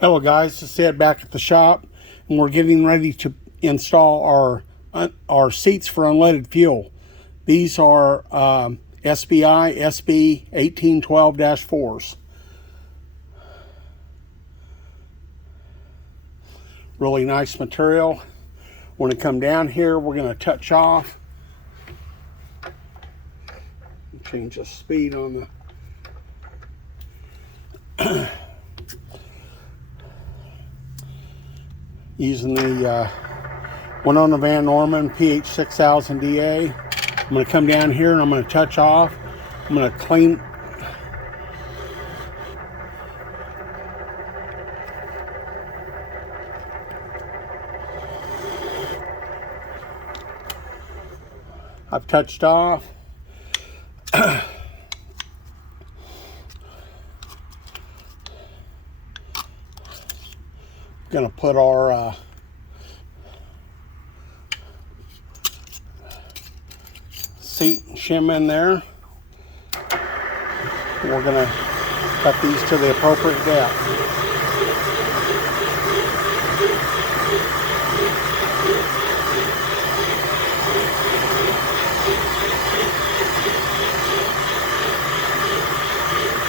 Hello guys, it's Ed back at the shop, and we're getting ready to install our seats for unleaded fuel. These are SBI SB 1812-4s. Really nice material. When it come down here, we're going to touch off. Change the speed on the using the Winona Van Norman PH6000DA. I'm going to come down here and I'm going to touch off. I'm going to clean. I've touched off. Going to put our seat shim in there. We're going to cut these to the appropriate depth.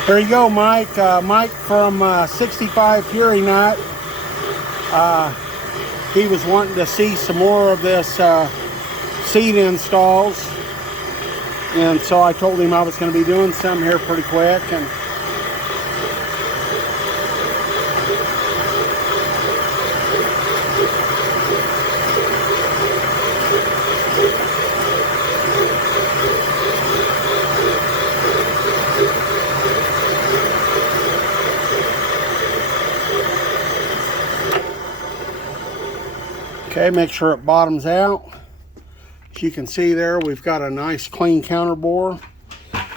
There you go, Mike. Mike from 65 Fury Nut. He was wanting to see some more of this seat installs, and so I told him I was going to be doing some here pretty quick. And okay, make sure it bottoms out. As you can see there, we've got a nice clean counter bore. Let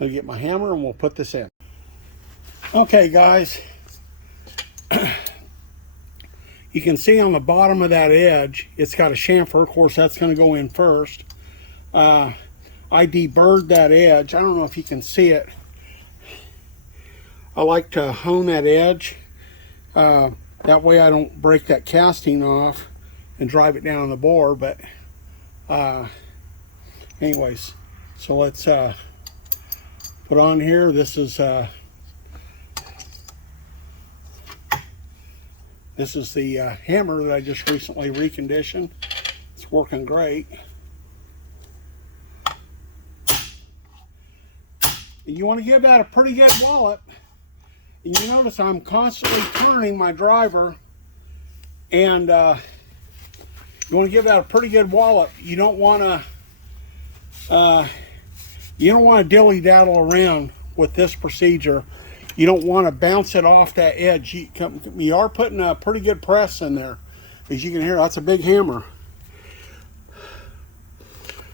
me get my hammer and we'll put this in. Okay guys, you can see on the bottom of that edge, it's got a chamfer. Of course, that's going to go in first. I deburred that edge. I don't know if you can see it. I like to hone that edge. That way I don't break that casting off and drive it down on the bore. But anyways, so let's put on here. This is the hammer that I just recently reconditioned. It's working great. You want to give that a pretty good wallop. And you notice I'm constantly turning my driver, and you want to give that a pretty good wallop. You don't want to dilly-daddle around with this procedure. You don't want to bounce it off that edge. You are putting a pretty good press in there. As you can hear, that's a big hammer.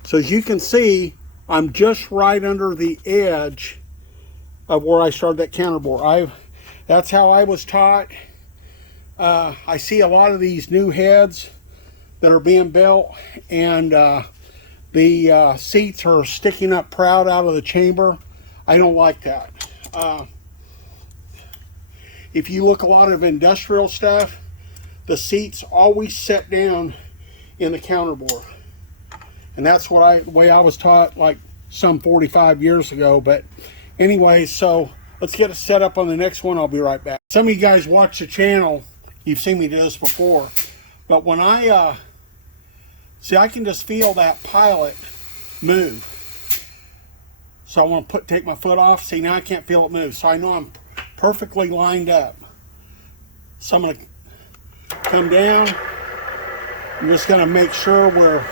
So as you can see, I'm just right under the edge of where I started that counter bore. That's how I was taught. I see a lot of these new heads that are being built, and the seats are sticking up proud out of the chamber. I don't like that. If you look a lot of industrial stuff, the seats always set down in the counter bore. And that's the way I was taught like some 45 years ago. But anyway, so let's get it set up on the next one. I'll be right back. Some of you guys watch the channel. You've seen me do this before. But when I, see, I can just feel that pilot move. So I want to take my foot off. See, now I can't feel it move. So I know I'm perfectly lined up. So I'm going to come down. I'm just going to make sure we're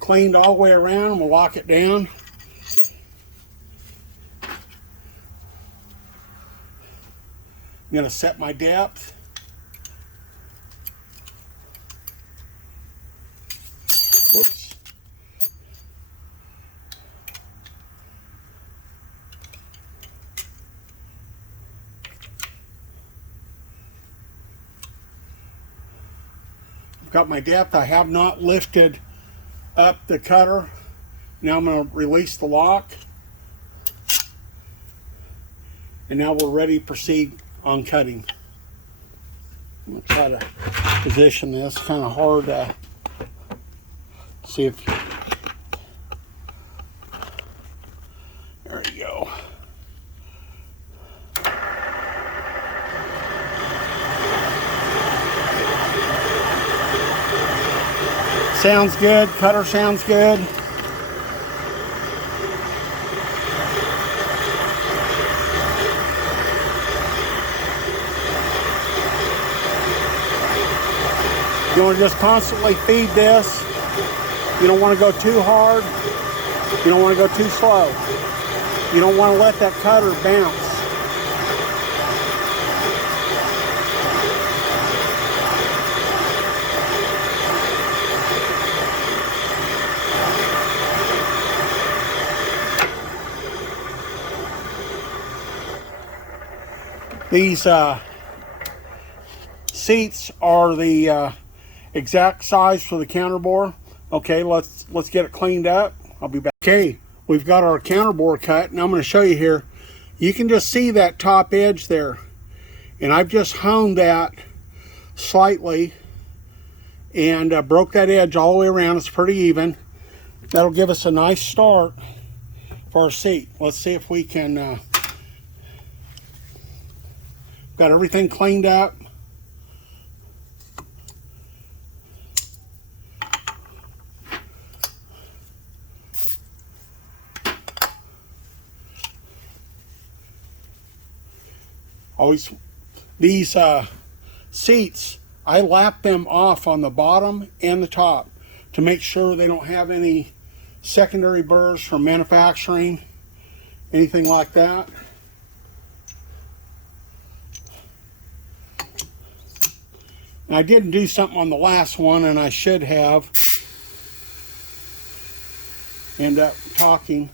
cleaned all the way around. We'll lock it down. I'm going to set my depth. Whoops. I've got my depth. I have not lifted up the cutter. Now I'm going to release the lock. And now we're ready to proceed on cutting. I'm going to try to position this. Kind of hard to see if... There you go. Sounds good. Cutter sounds good. You want to just constantly feed this. You don't want to go too hard. You don't want to go too slow. You don't want to let that cutter bounce. These seats are the exact size for the counter bore. Okay, let's get it cleaned up. I'll be back. Okay, we've got our counter bore cut, and I'm going to show you here. You can just see that top edge there, and I've just honed that slightly and broke that edge all the way around. It's pretty even. That'll give us a nice start for our seat. Let's see if we can got everything cleaned up. Always, these seats, I lap them off on the bottom and the top to make sure they don't have any secondary burrs from manufacturing, anything like that. And I didn't do something on the last one, and I should have. End up talking.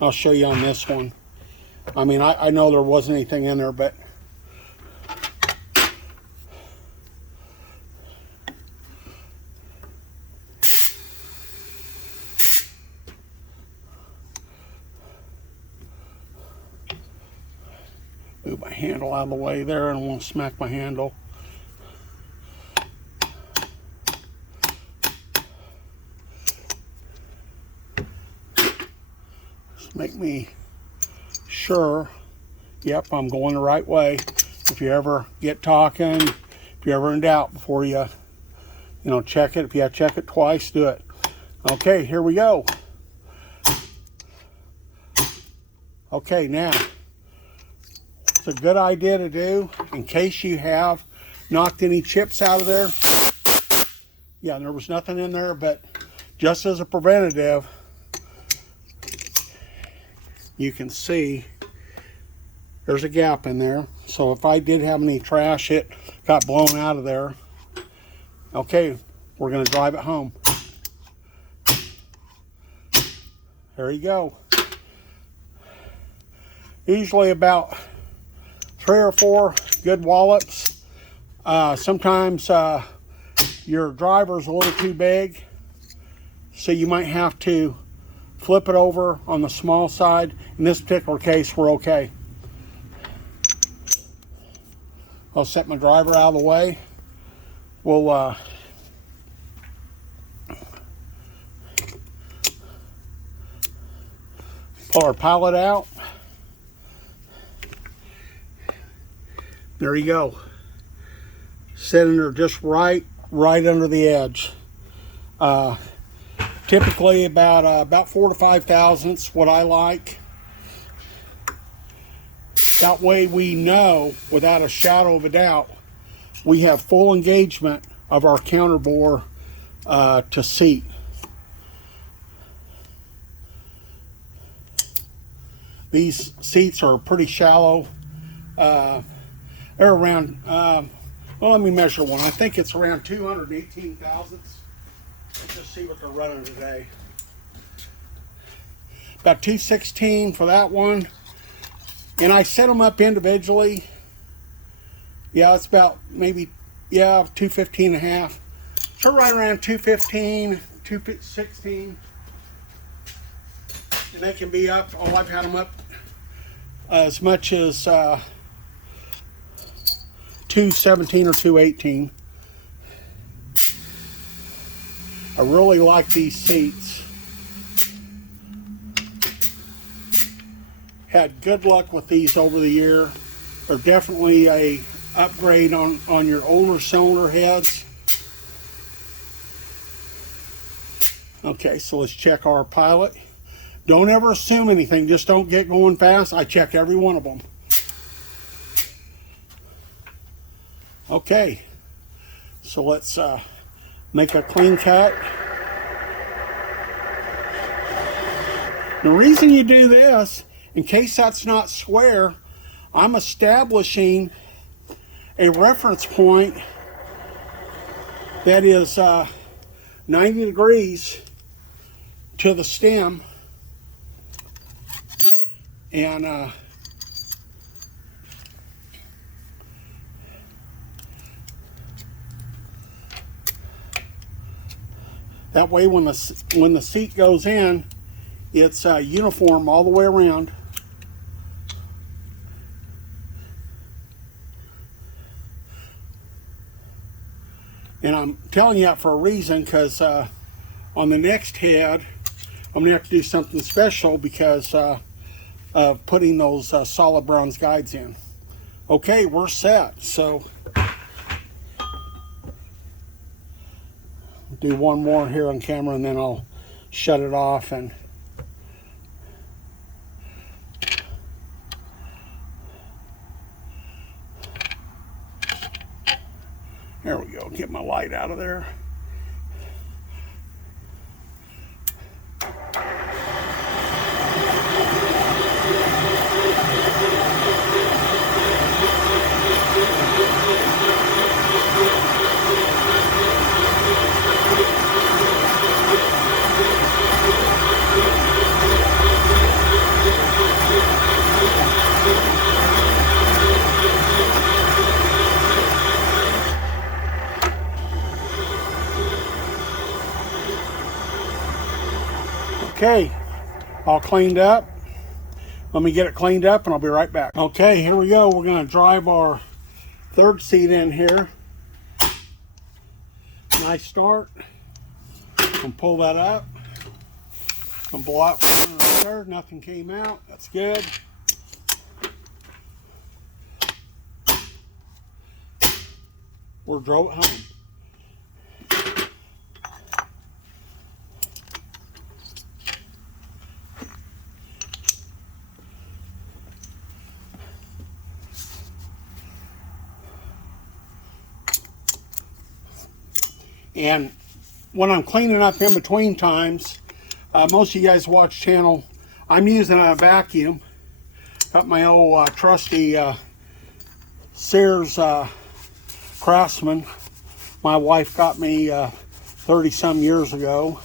I'll show you on this one. I mean, I know there wasn't anything in there, but move my handle out of the way there. I don't want to smack my handle. Just make me sure, yep, I'm going the right way. If you ever get talking, if you're ever in doubt, before you check it. If you have to check it twice, do it. Okay, here we go. Okay, now, it's a good idea to do in case you have knocked any chips out of there. Yeah, there was nothing in there, but just as a preventative, you can see there's a gap in there. So if I did have any trash, it got blown out of there. Okay, we're going to drive it home. There you go. Usually about 3 or 4 good wallops. Sometimes your driver's a little too big, so you might have to flip it over on the small side. In this particular case, we're okay. I'll set my driver out of the way. We'll pull our pallet out. There you go. Sitting there just right under the edge. Typically about 4 to 5 thousandths, what I like. That way we know, without a shadow of a doubt, we have full engagement of our counter bore to seat. These seats are pretty shallow. They're around, well, let me measure one. I think it's around 218 thousandths. Let's just see what they're running today. About 216 for that one. And I set them up individually. Yeah, it's about maybe, 215 and a half. So right around 215, 216. And they can be up, oh, I've had them up as much as 217 or 218. I really like these seats. Had good luck with these over the year. They're definitely a upgrade on your older cylinder heads. Okay, so let's check our pilot. Don't ever assume anything, just don't get going fast. I check every one of them. Okay, so let's make a clean cut. The reason you do this, in case that's not square, I'm establishing a reference point that is 90 degrees to the stem, and that way when the seat goes in, it's uniform all the way around. And I'm telling you that for a reason, because on the next head, I'm going to have to do something special because of putting those solid bronze guides in. Okay, we're set. So do one more here on camera and then I'll shut it off. And there we go. Get my light out of there. Okay, all cleaned up. Let me get it cleaned up and I'll be right back. Okay, here we go. We're going to drive our third seat in here. Nice start. And pull that up. And blow out for the third. Nothing came out. That's good. We drove it home. And when I'm cleaning up in between times, most of you guys watch channel, I'm using a vacuum. Got my old trusty Sears Craftsman. My wife got me 30 some years ago.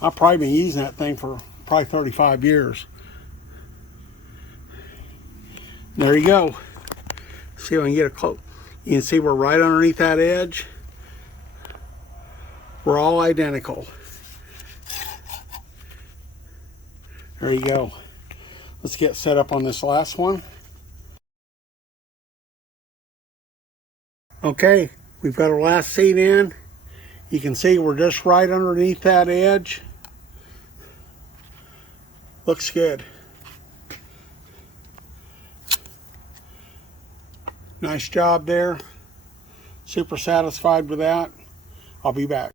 I've probably been using that thing for probably 35 years. There you go. See if I can get a close. You can see we're right underneath that edge. We're all identical. There you go. Let's get set up on this last one. Okay, we've got our last seat in. You can see we're just right underneath that edge. Looks good. Nice job there. Super satisfied with that. I'll be back.